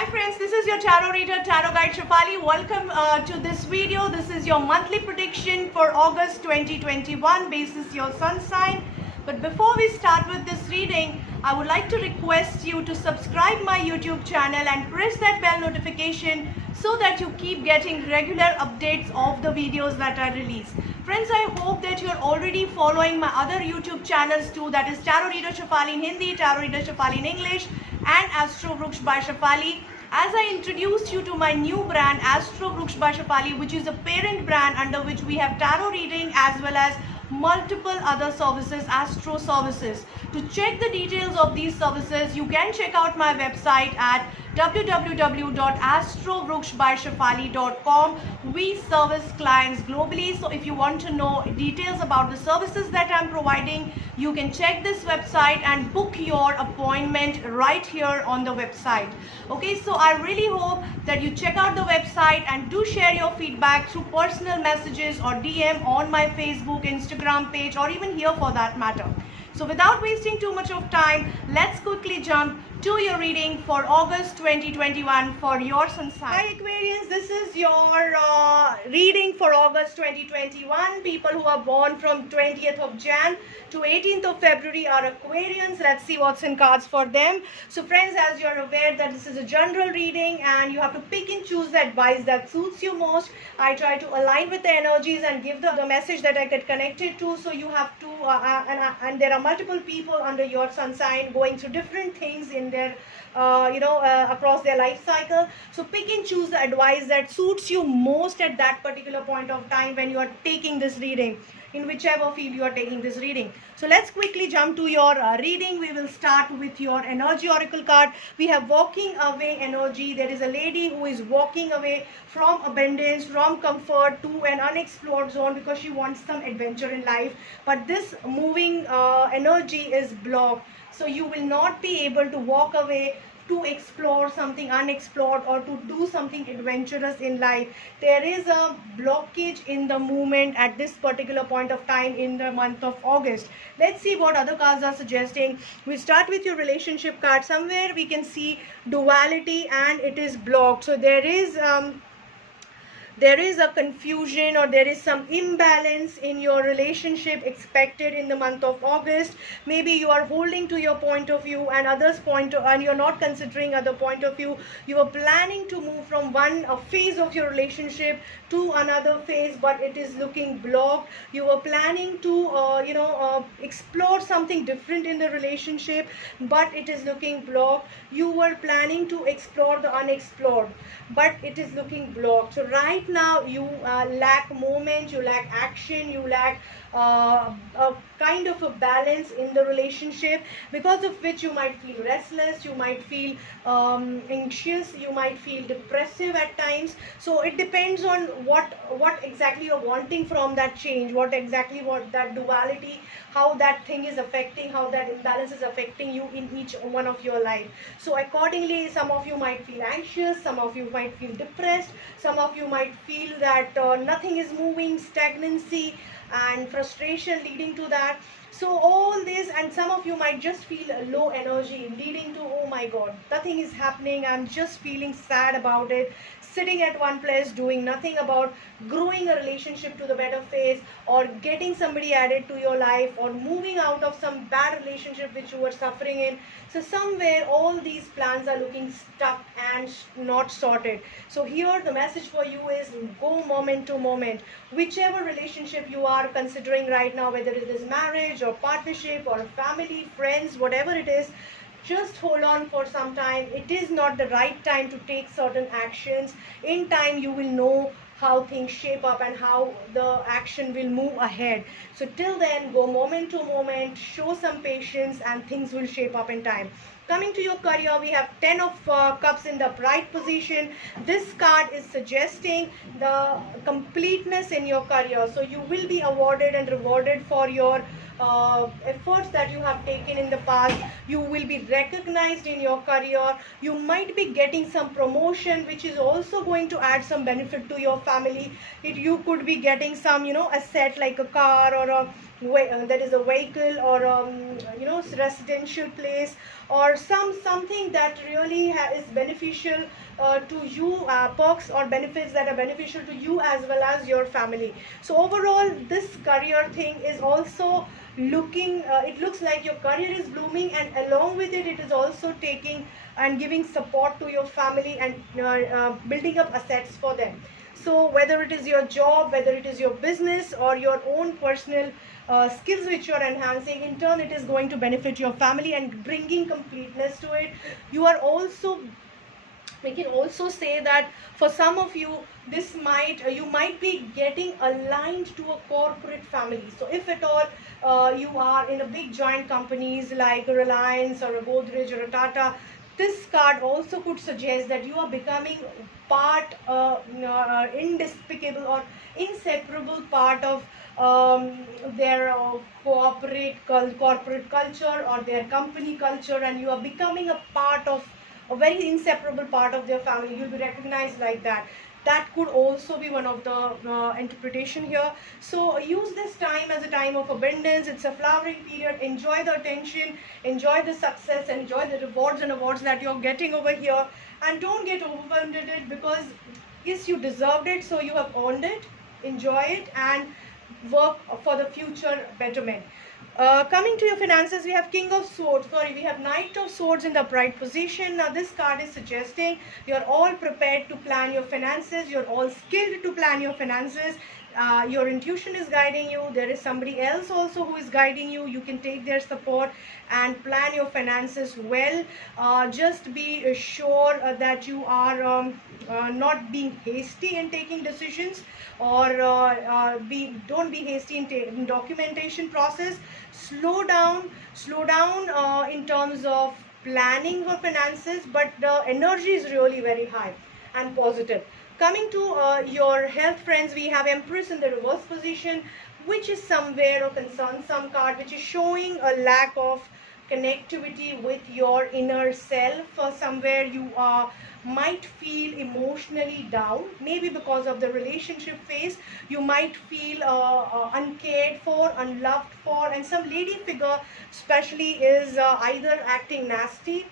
Hi friends, this is your tarot reader, tarot guide Shefali. Welcome to this video. This is your monthly prediction for August 2021 basis your sun sign. But before we start with this reading, I would like to request you to subscribe my YouTube channel and press that bell notification so that you keep getting regular updates of the videos that I release. Friends, I hope that you're already following my other YouTube channels too, that is Tarot Reader Shefali in Hindi, Tarot Reader Shefali in English, and Astro Vruksh by Shefali. As I introduced you to my new brand Astro Vruksh by Shefali, which is a parent brand under which we have tarot reading as well as multiple other services, astro services. To check the details of these services, you can check out my website at www.astrovruksbyshefali.com. We service clients globally, so if you want to know details about the services that I'm providing, you can check this website and book your appointment right here on the website. Okay, so I really hope that you check out the website and do share your feedback through personal messages or DM on my Facebook, Instagram page, or even here for that matter. So without wasting too much of time, let's quickly jump to your reading for August 2021 for your sun sign. Hi Aquarians, this is your reading for August 2021. People who are born from 20th of Jan to 18th of February are Aquarians. Let's see what's in cards for them. So friends, as you're aware that this is a general reading and you have to pick and choose the advice that suits you most. I try to align with the energies and give the message that I get connected to. So you have to, and there are multiple people under your sun sign going through different things in their across their life cycle. So pick and choose the advice that suits you most at that particular point of time when you are taking this reading, in whichever field you are taking this reading. So let's quickly jump to your reading. We will start with your energy oracle card. We have walking away energy. There is a lady who is walking away from abundance, from comfort to an unexplored zone because she wants some adventure in life. But this moving energy is blocked. So you will not be able to walk away to explore something unexplored or to do something adventurous in life. There is a blockage in the movement at this particular point of time in the month of August. Let's see what other cards are suggesting. We start with your relationship card. Somewhere we can see duality and it is blocked. So there is a confusion or there is some imbalance in your relationship expected in the month of August. Maybe you are holding to your point of view and others' point of, and you're not considering other point of view. You are planning to move from one phase of your relationship to another phase, but it is looking blocked. You are planning to explore something different in the relationship, but it is looking blocked. You were planning to explore the unexplored, but it is looking blocked. So right now you lack movement, you lack action, you lack a kind of a balance in the relationship, because of which you might feel restless, you might feel anxious, you might feel depressive at times. So it depends on what exactly you're wanting from that change, what that duality, how that thing is affecting, how that imbalance is affecting you in each one of your life. So accordingly, some of you might feel anxious, some of you might feel depressed, some of you might feel that nothing is moving, stagnancy and frustration leading to that. So all this, and some of you might just feel low energy leading to, oh my god, nothing is happening, I'm just feeling sad about it, sitting at one place doing nothing about growing a relationship to the better phase or getting somebody added to your life or moving out of some bad relationship which you were suffering in. So somewhere all these plans are looking stuck and not sorted. So here the message for you is go moment to moment. Whichever relationship you are considering right now, whether it is marriage or partnership or family, friends, whatever it is, just hold on for some time. It is not the right time to take certain actions. In time you will know how things shape up and how the action will move ahead. So till then, go moment to moment, show some patience, and things will shape up in time. Coming to your career, we have 10 of cups in the upright position. This card is suggesting the completeness in your career. So you will be awarded and rewarded for your efforts that you have taken in the past. You will be recognized in your career. You might be getting some promotion which is also going to add some benefit to your family. You could be getting some asset like a car or a that is a vehicle, or residential place, or something that really is beneficial to you, perks or benefits that are beneficial to you as well as your family. So overall, this career thing is also looking, it looks like your career is blooming, and along with it, it is also taking and giving support to your family, and building up assets for them. So whether it is your job, whether it is your business, or your own personal skills which you are enhancing, in turn it is going to benefit your family and bringing completeness to it. You are also, we can also say that for some of you, this might, you might be getting aligned to a corporate family. So if at all you are in a big giant companies like a Reliance or a Godrej or a Tata, this card also could suggest that you are becoming part, indispensable or inseparable part of their corporate culture or their company culture, and you are becoming a part of, a very inseparable part of their family. You'll be recognized like that. That could also be one of the interpretation here. So use this time as a time of abundance. It's a flowering period. Enjoy the attention, enjoy the success, enjoy the rewards and awards that you're getting over here, and don't get overwhelmed with it, because yes, you deserved it, so you have earned it. Enjoy it and work for the future betterment. Coming to your finances, we have King of Swords. Sorry, we have Knight of Swords in the upright position. Now, this card is suggesting you're all prepared to plan your finances. You're all skilled to plan your finances. Your intuition is guiding you. There is somebody else also who is guiding you. You can take their support and plan your finances well. Just be sure that you are not being hasty in taking decisions, or don't be hasty in documentation process. Slow down in terms of planning for finances, but the energy is really very high and positive. Coming to your health, friends, we have Empress in the reverse position, which is somewhere a concern, some card which is showing a lack of connectivity with your inner self. Somewhere you might feel emotionally down, maybe because of the relationship phase. You might feel uncared for, unloved for, and some lady figure especially is either acting nasty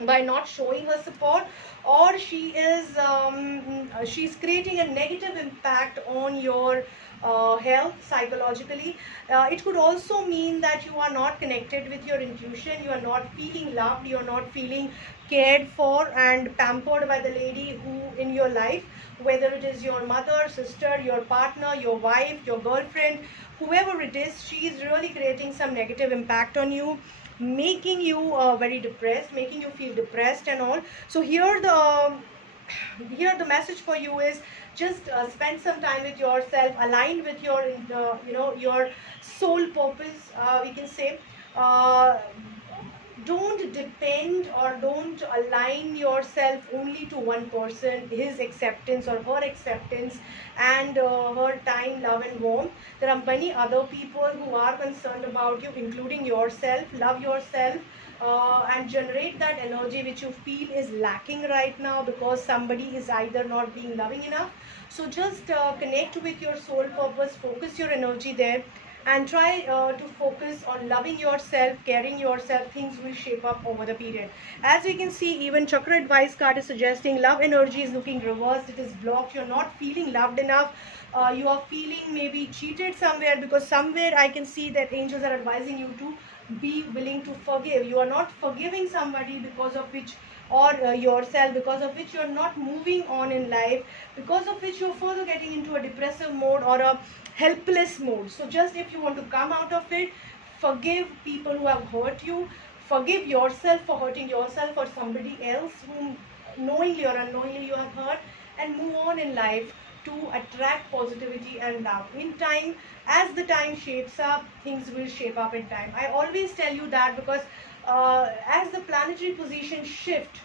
by not showing her support, or she's creating a negative impact on your health psychologically. It could also mean that you are not connected with your intuition, you are not feeling loved, you are not feeling cared for and pampered by the lady who in your life, whether it is your mother, sister, your partner, your wife, your girlfriend, whoever it is. She is really creating some negative impact on you, making you very depressed, making you feel depressed and all. So here the message for you is just spend some time with yourself, aligned with your your soul purpose, we can say. Don't depend or don't align yourself only to one person, his acceptance or her acceptance, and her time, love and warmth. There are many other people who are concerned about you, including yourself. Love yourself and generate that energy which you feel is lacking right now, because somebody is either not being loving enough. So just connect with your soul purpose, focus your energy there, and try to focus on loving yourself, caring yourself. Things will shape up over the period. As we can see, even Chakra advice card is suggesting love energy is looking reversed. It is blocked. You're not feeling loved enough. You are feeling maybe cheated somewhere, because somewhere I can see that angels are advising you to be willing to forgive. You are not forgiving somebody because of which, or yourself, because of which you're not moving on in life, because of which you're further getting into a depressive mode or a helpless mode. So just, if you want to come out of it, forgive people who have hurt you, forgive yourself for hurting yourself or somebody else whom knowingly or unknowingly you have hurt, and move on in life to attract positivity and love. In time, as the time shapes up, things will shape up in time. I always tell you that, because as the planetary position shift,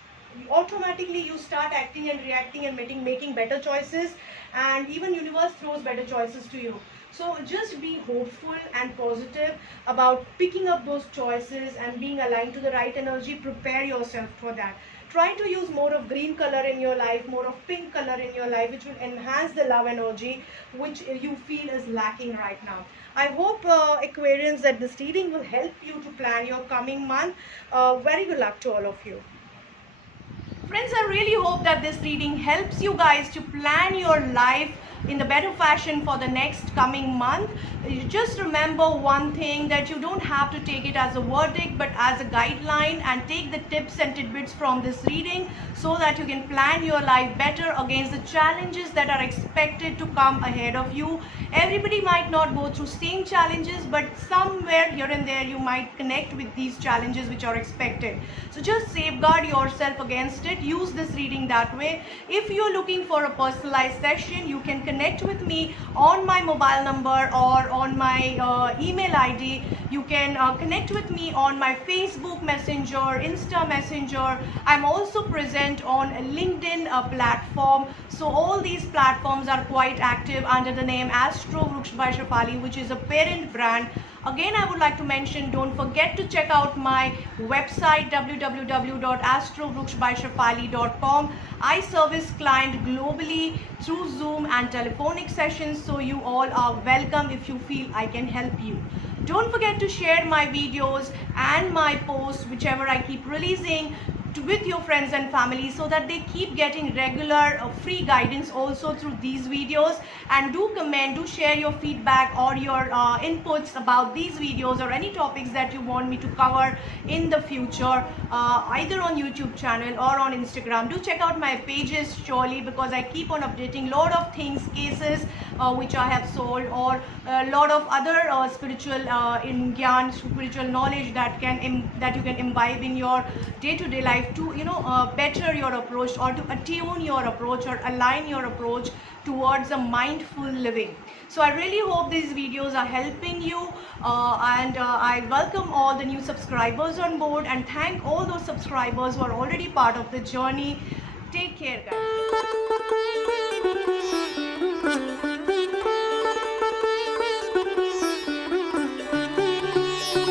automatically you start acting and reacting and making better choices, and even universe throws better choices to you. So just be hopeful and positive about picking up those choices and being aligned to the right energy. Prepare yourself for that. Try to use more of green color in your life, more of pink color in your life, which will enhance the love energy which you feel is lacking right now. I hope Aquarians, that this reading will help you to plan your coming month. Very good luck to all of you. Friends, I really hope that this reading helps you guys to plan your life in the better fashion for the next coming month. You just remember one thing, that you don't have to take it as a verdict but as a guideline, and take the tips and tidbits from this reading so that you can plan your life better against the challenges that are expected to come ahead of you. Everybody might not go through same challenges, but somewhere here and there you might connect with these challenges which are expected. So just safeguard yourself against it. Use this reading that way. If you're looking for a personalized session, you can connect with me on my mobile number or on my email ID. You can connect with me on my Facebook Messenger, Insta Messenger. I'm also present on a LinkedIn platform. So all these platforms are quite active under the name Astro Vruksh by Shefali, which is a parent brand. Again, I would like to mention, don't forget to check out my website www.astrovruksbyshefali.com. I service clients globally through Zoom and telephonic sessions, so you all are welcome if you feel I can help you. Don't forget to share my videos and my posts, whichever I keep releasing, with your friends and family, so that they keep getting regular free guidance also through these videos. And do comment, do share your feedback or your inputs about these videos or any topics that you want me to cover in the future, either on YouTube channel or on Instagram. Do check out my pages surely, because I keep on updating lot of things, cases which I have sold, or a lot of other spiritual gyan, spiritual knowledge that you can imbibe in your day-to-day life to better your approach, or to attune your approach or align your approach towards a mindful living. So I really hope these videos are helping you, and I welcome all the new subscribers on board, and thank all those subscribers who are already part of the journey. Take care, guys.